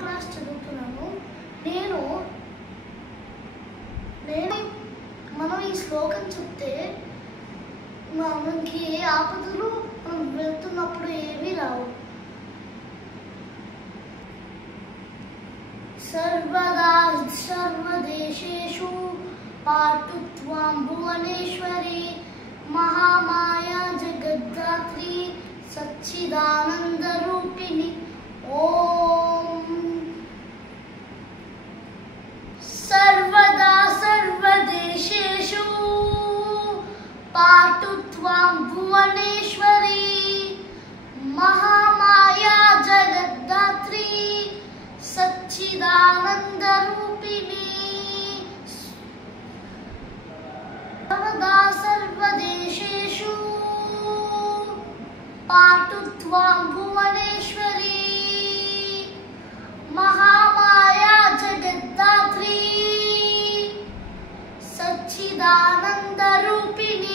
Class చదువుతున్నాను. నేను మనం ఈ శ్లోకం చెప్తే మనకి ఏ ఆపదలు మనం వెళ్తున్నప్పుడు ఏమీ రావు. సర్వదా సర్వదేశేషు పాటు త్వాం భువనేశ్వరి మహామాయా జగద్ధాత్రి సచ్చిదానంద రూపిణి. ఓం సర్వదా సర్వదేశేషు పాటు త్వాం భువనేశ్వరి మహామాయా జగద్ధాత్రి సచ్చిదానంద రూపిణి. సర్వదా సర్వదేశేషు పాటు త్వాం భువనేశ్వరి మహామాయా జగద్ధాత్రి సచ్చిదానంద రూపిణి.